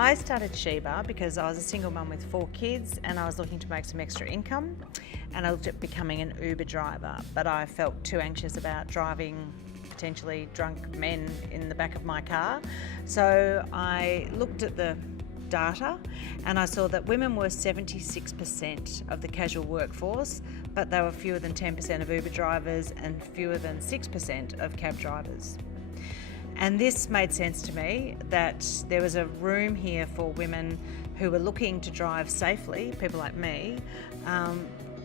I started Shebah because I was a single mum with 4 kids and I was looking to make some extra income, and I looked at becoming an Uber driver, but I felt too anxious about driving potentially drunk men in the back of my car. So I looked at the data and I saw that women were 76% of the casual workforce, but they were fewer than 10% of Uber drivers and fewer than 6% of cab drivers. And this made sense to me, that there was a room here for women who were looking to drive safely, people like me,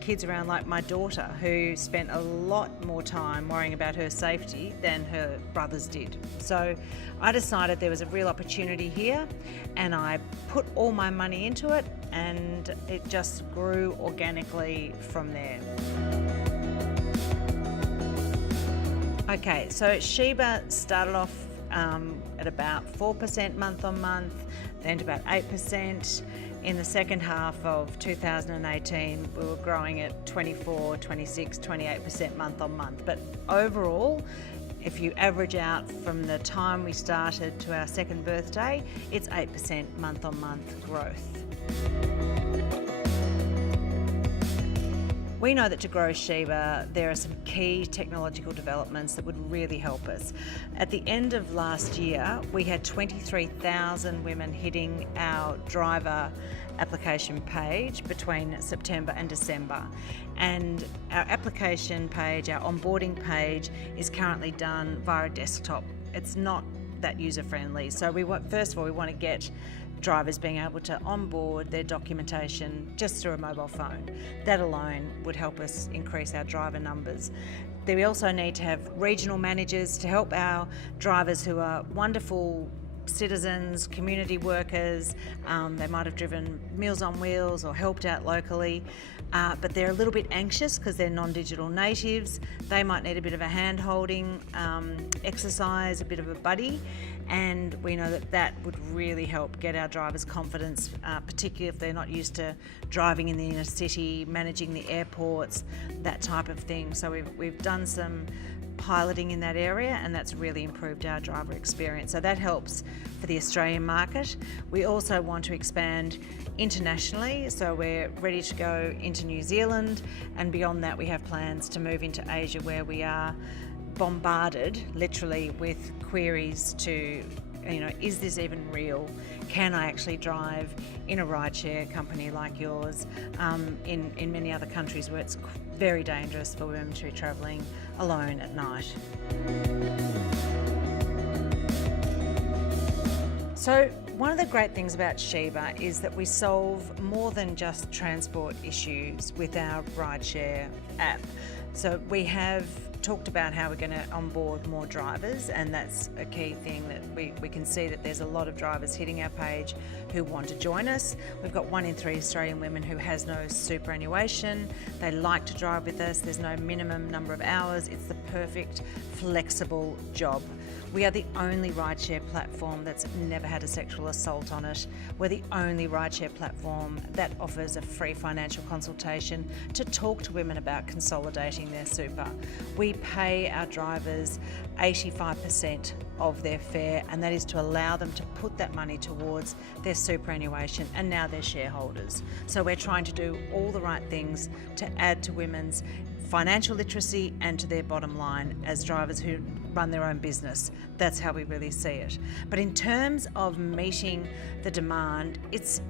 kids around like my daughter, who spent a lot more time worrying about her safety than her brothers did. So I decided there was a real opportunity here, and I put all my money into it, and it just grew organically from there. Okay, so Shebah started off at about 4% month on month, then to about 8%. In the second half of 2018, we were growing at 24, 26, 28% month on month. But overall, if you average out from the time we started to our second birthday, it's 8% month on month growth. We know that to grow Shebah, there are some key technological developments that would really help us. At the end of last year, we had 23,000 women hitting our driver application page between September and December. And our application page, our onboarding page, is currently done via a desktop. It's not that user-friendly. So first of all, we want to get drivers being able to onboard their documentation just through a mobile phone. That alone would help us increase our driver numbers. We also need to have regional managers to help our drivers who are wonderful citizens, community workers. They might have driven Meals on Wheels or helped out locally, but they're a little bit anxious because they're non-digital natives. They might need a bit of a hand-holding exercise, a bit of a buddy, and we know that that would really help get our drivers' confidence, particularly if they're not used to driving in the inner city, managing the airports, that type of thing. So we've done some piloting in that area, and that's really improved our driver experience. So that helps for the Australian market. We also want to expand internationally, so we're ready to go into New Zealand, and beyond that we have plans to move into Asia, where we are bombarded literally with queries to, is this even real? Can I actually drive in a rideshare company like yours? In many other countries where it's very dangerous for women to be travelling alone at night. So one of the great things about Shebah is that we solve more than just transport issues with our rideshare app. So we have talked about how we're going to onboard more drivers, and that's a key thing that we can see that there's a lot of drivers hitting our page who want to join us. We've got 1 in 3 Australian women who has no superannuation. They like to drive with us. There's no minimum number of hours. It's the perfect flexible job. We are the only rideshare platform that's never had a sexual assault on it. We're the only rideshare platform that offers a free financial consultation to talk to women about consolidating their super. We pay our drivers 85% of their fare, and that is to allow them to put that money towards their superannuation and now their shareholders. So we're trying to do all the right things to add to women's financial literacy and to their bottom line as drivers who run their own business. That's how we really see it. But in terms of meeting the demand, it's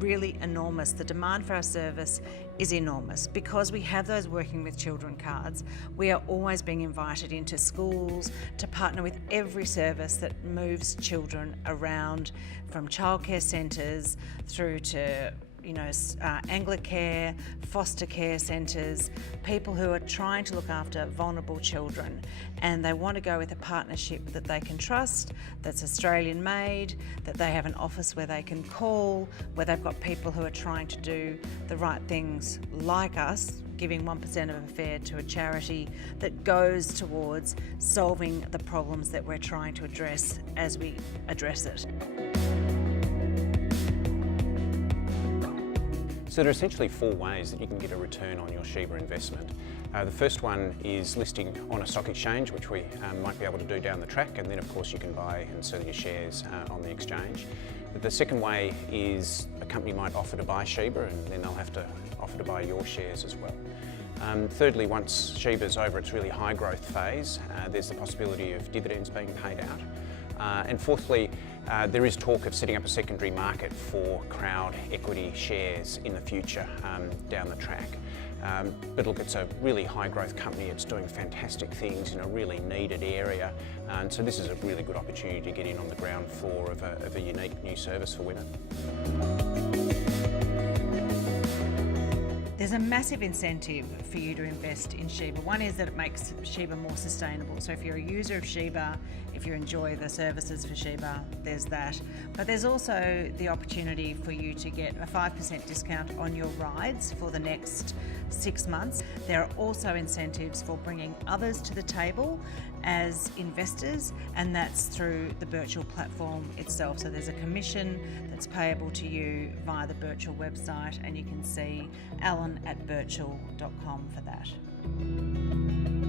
really enormous. The demand for our service is enormous. Because we have those working with children cards, we are always being invited into schools to partner with every service that moves children around, from childcare centres through to Anglicare, foster care centres, people who are trying to look after vulnerable children, and they want to go with a partnership that they can trust, that's Australian made, that they have an office where they can call, where they've got people who are trying to do the right things like us, giving 1% of a fare to a charity that goes towards solving the problems that we're trying to address as we address it. So there are essentially 4 ways that you can get a return on your Shebah investment. The first one is listing on a stock exchange, which we might be able to do down the track, and then of course you can buy and sell your shares on the exchange. The second way is a company might offer to buy Shebah, and then they'll have to offer to buy your shares as well. Thirdly, once Shebah's over its really high growth phase, there's the possibility of dividends being paid out. And fourthly, there is talk of setting up a secondary market for crowd equity shares in the future down the track. But look, it's a really high growth company. It's doing fantastic things in a really needed area. And so this is a really good opportunity to get in on the ground floor of a unique new service for women. There's a massive incentive for you to invest in Shebah. One is that it makes Shebah more sustainable. So if you're a user of Shebah, if you enjoy the services for Shebah, there's that. But there's also the opportunity for you to get a 5% discount on your rides for the next 6 months. There are also incentives for bringing others to the table as investors, and that's through the virtual platform itself. So there's a commission that's payable to you via the virtual website, and you can see Alan at virtual.com for that.